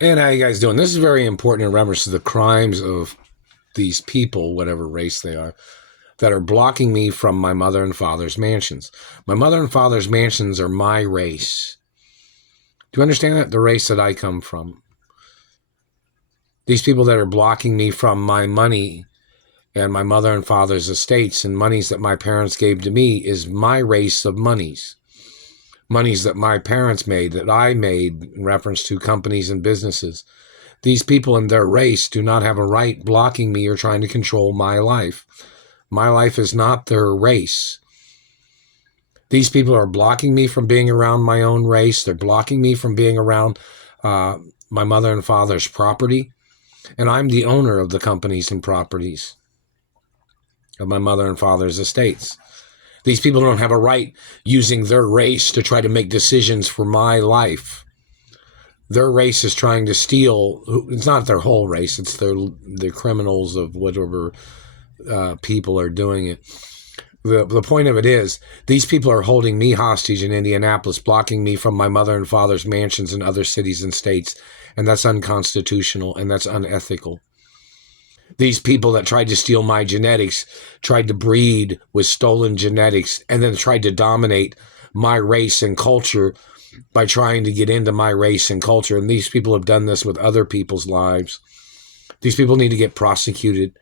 And how you guys doing? This is very important in reference to the crimes of these people, whatever race they are, that are blocking me from my mother and father's mansions. My mother and father's mansions are my race. Do you understand that? The race that I come from. These people that are blocking me from my money and my mother and father's estates and monies that my parents gave to me is my race of monies. Monies that my parents made, that I made in reference to companies and businesses. These people in their race do not have a right blocking me or trying to control my life. My life is not their race. These people are blocking me from being around my own race. They're blocking me from being around my mother and father's property. And I'm the owner of the companies and properties of my mother and father's estates. These people don't have a right using their race to try to make decisions for my life. Their race is trying to steal. It's not their whole race. It's the criminals of whatever people are doing it. The point of it is, these people are holding me hostage in Indianapolis, blocking me from my mother and father's mansions in other cities and states, and that's unconstitutional and that's unethical. These people that tried to steal my genetics, tried to breed with stolen genetics, and then tried to dominate my race and culture by trying to get into my race and culture. And these people have done this with other people's lives. These people need to get prosecuted.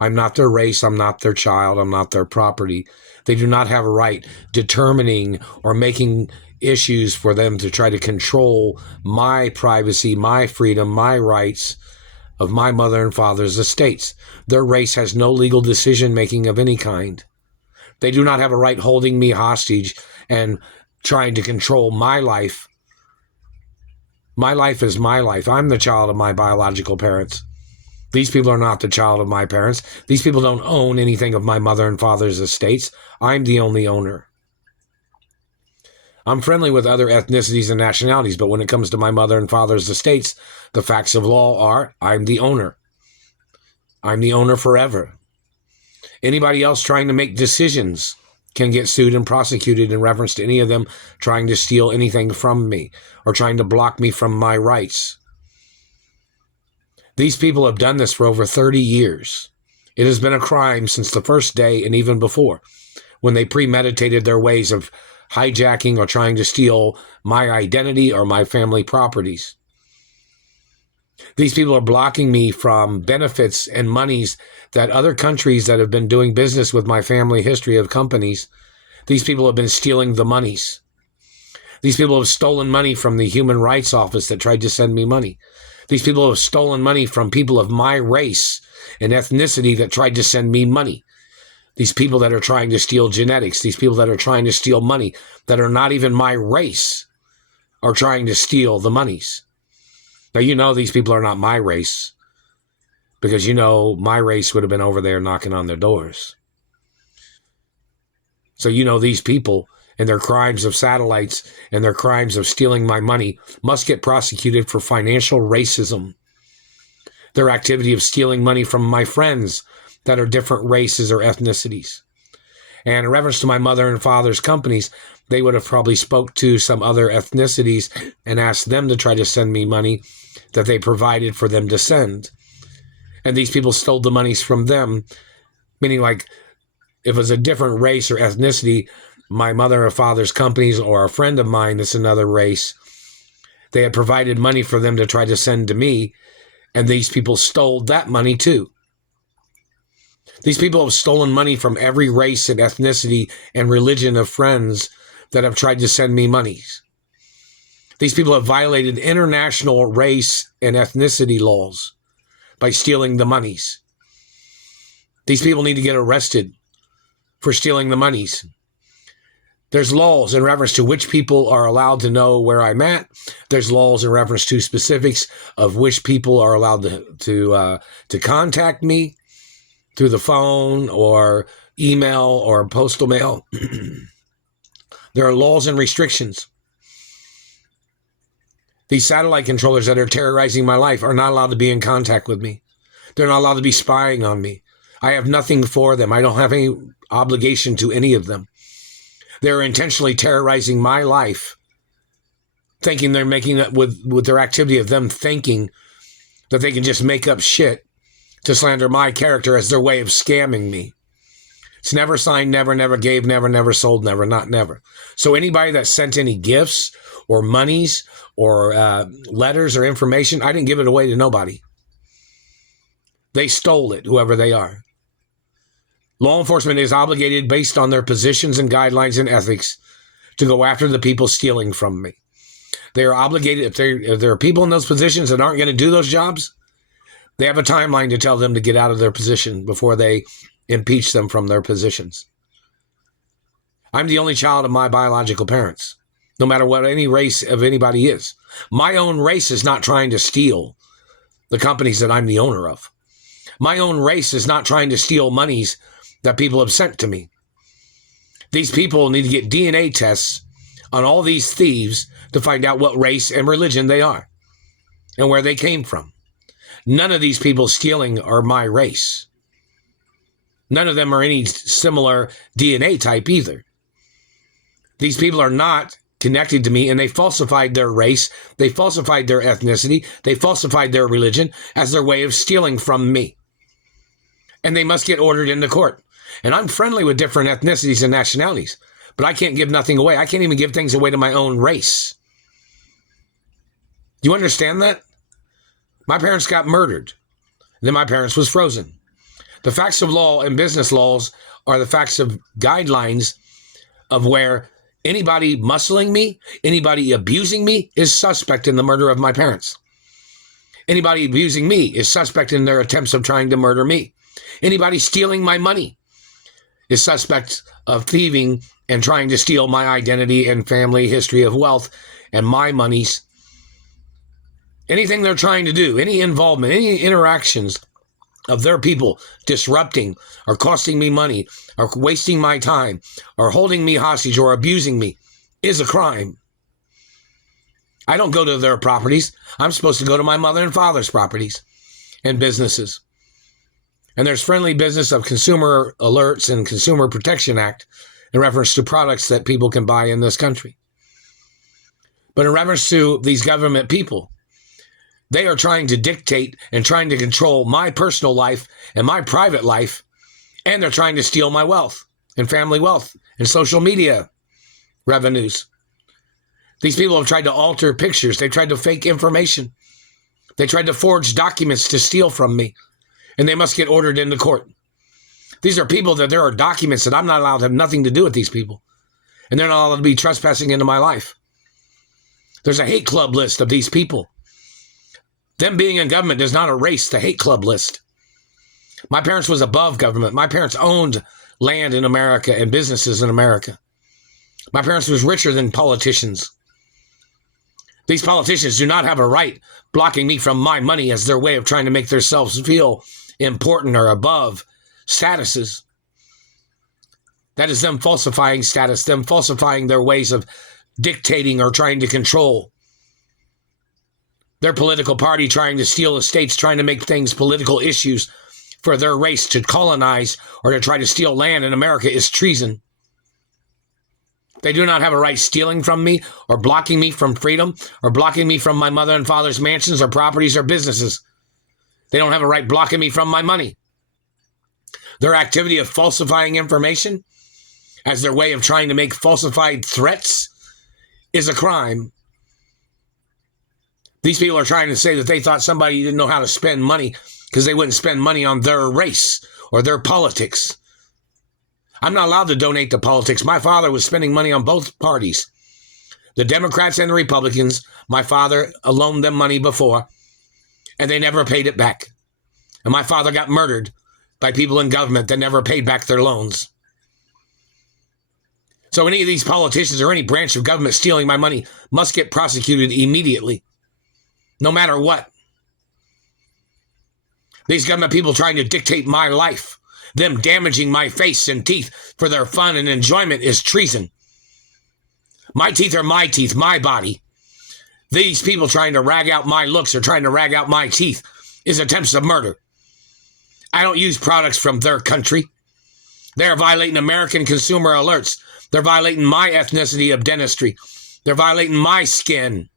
I'm not their race. I'm not their child. I'm not their property. They do not have a right determining or making issues for them to try to control my privacy, my freedom, my rights of my mother and father's estates. Their race has no legal decision-making of any kind. They do not have a right holding me hostage and trying to control my life. My life is my life. I'm the child of my biological parents. These people are not the child of my parents. These people don't own anything of my mother and father's estates. I'm the only owner. I'm friendly with other ethnicities and nationalities, but when it comes to my mother and father's estates, the facts of law are I'm the owner. I'm the owner forever. Anybody else trying to make decisions can get sued and prosecuted in reference to any of them trying to steal anything from me or trying to block me from my rights. These people have done this for over 30 years. It has been a crime since the first day and even before, when they premeditated their ways of hijacking or trying to steal my identity or my family properties. These people are blocking me from benefits and monies that other countries that have been doing business with my family history of companies, these people have been stealing the monies. These people have stolen money from the Human Rights Office that tried to send me money. These people have stolen money from people of my race and ethnicity that tried to send me money. These people that are trying to steal genetics, these people that are trying to steal money that are not even my race are trying to steal the monies. Now, you know these people are not my race because, you know, my race would have been over there knocking on their doors. So, you know, these people and their crimes of satellites and their crimes of stealing my money must get prosecuted for financial racism. Their activity of stealing money from my friends that are different races or ethnicities. And in reference to my mother and father's companies, they would have probably spoke to some other ethnicities and asked them to try to send me money that they provided for them to send. And these people stole the monies from them, meaning like if it was a different race or ethnicity, my mother or father's companies or a friend of mine that's another race, they had provided money for them to try to send to me, and these people stole that money too. These people have stolen money from every race and ethnicity and religion of friends that have tried to send me monies. These people have violated international race and ethnicity laws by stealing the monies. These people need to get arrested for stealing the monies. There's laws in reference to which people are allowed to know where I'm at. There's laws in reference to specifics of which people are allowed to contact me through the phone or email or postal mail. There are laws and restrictions. These satellite controllers that are terrorizing my life are not allowed to be in contact with me. They're not allowed to be spying on me. I have nothing for them. I don't have any obligation to any of them. They're intentionally terrorizing my life thinking they're making it with their activity of them thinking that they can just make up shit to slander my character as their way of scamming me. It's never signed, never gave, never sold, never. So anybody that sent any gifts or monies or letters or information, I didn't give it away to nobody. They stole it, whoever they are. Law enforcement is obligated, based on their positions and guidelines and ethics, to go after the people stealing from me. They are obligated, if there are people in those positions that aren't going to do those jobs, they have a timeline to tell them to get out of their position before they impeach them from their positions. I'm the only child of my biological parents, no matter what any race of anybody is. My own race is not trying to steal the companies that I'm the owner of. My own race is not trying to steal monies that people have sent to me. These people need to get DNA tests on all these thieves to find out what race and religion they are and where they came from. None of these people stealing are my race. None of them are any similar DNA type either. These people are not connected to me, and they falsified their race, they falsified their ethnicity, they falsified their religion as their way of stealing from me. And they must get ordered into court. And I'm friendly with different ethnicities and nationalities, but I can't give nothing away. I can't even give things away to my own race. Do you understand that? My parents got murdered. Then my parents was frozen. The facts of law and business laws are the facts of guidelines of where anybody muscling me, anybody abusing me is suspect in the murder of my parents. Anybody abusing me is suspect in their attempts of trying to murder me. Anybody stealing my money is suspect of thieving and trying to steal my identity and family history of wealth and my monies. Anything they're trying to do, any involvement, any interactions of their people disrupting or costing me money or wasting my time or holding me hostage or abusing me is a crime. I don't go to their properties. I'm supposed to go to my mother and father's properties and businesses. And there's friendly business of consumer alerts and Consumer Protection Act in reference to products that people can buy in this country. But in reference to these government people, they are trying to dictate and trying to control my personal life and my private life, and they're trying to steal my wealth and family wealth and social media revenues. These people have tried to alter pictures. They've tried to fake information. They tried to forge documents to steal from me, and they must get ordered into court. These are people that there are documents that I'm not allowed to have nothing to do with these people, and they're not allowed to be trespassing into my life. There's a hate club list of these people. Them being in government does not erase the hate club list. My parents was above government. My parents owned land in America and businesses in America. My parents was richer than politicians. These politicians do not have a right blocking me from my money as their way of trying to make themselves feel important or above statuses. That is them falsifying status, them falsifying their ways of dictating or trying to control. Their political party trying to steal estates, trying to make things political issues for their race to colonize or to try to steal land in America is treason. They do not have a right stealing from me or blocking me from freedom or blocking me from my mother and father's mansions or properties or businesses. They don't have a right blocking me from my money. Their activity of falsifying information as their way of trying to make falsified threats is a crime. These people are trying to say that they thought somebody didn't know how to spend money because they wouldn't spend money on their race or their politics. I'm not allowed to donate to politics. My father was spending money on both parties, the Democrats and the Republicans. My father loaned them money before, and they never paid it back. And my father got murdered by people in government that never paid back their loans. So any of these politicians or any branch of government stealing my money must get prosecuted immediately, no matter what. These government people trying to dictate my life, them damaging my face and teeth for their fun and enjoyment is treason. My teeth are my teeth, my body. These people trying to rag out my looks or trying to rag out my teeth is attempts of murder. I don't use products from their country. They're violating American consumer alerts. They're violating my ethnicity of dentistry. They're violating my skin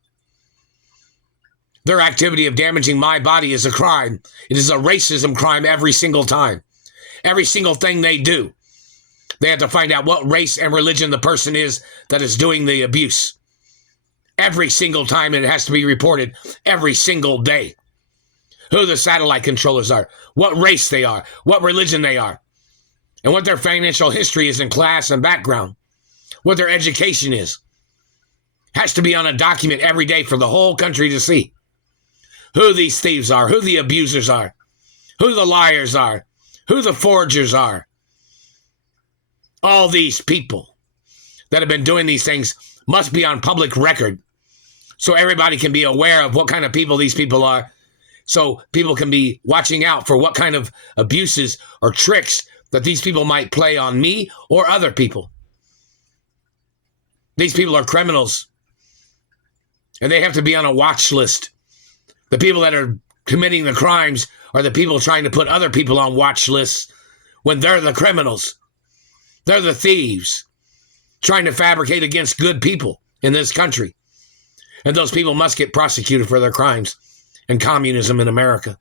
Their activity of damaging my body is a crime. It is a racism crime every single time. Every single thing they do. They have to find out what race and religion the person is that is doing the abuse. Every single time, and it has to be reported every single day. Who the satellite controllers are, what race they are, what religion they are, and what their financial history is in class and background, what their education is. Has to be on a document every day for the whole country to see. Who these thieves are, who the abusers are, who the liars are, who the forgers are. All these people that have been doing these things must be on public record so everybody can be aware of what kind of people these people are, so people can be watching out for what kind of abuses or tricks that these people might play on me or other people. These people are criminals, and they have to be on a watch list. The people that are committing the crimes are the people trying to put other people on watch lists when they're the criminals. They're the thieves trying to fabricate against good people in this country. And those people must get prosecuted for their crimes and communism in America.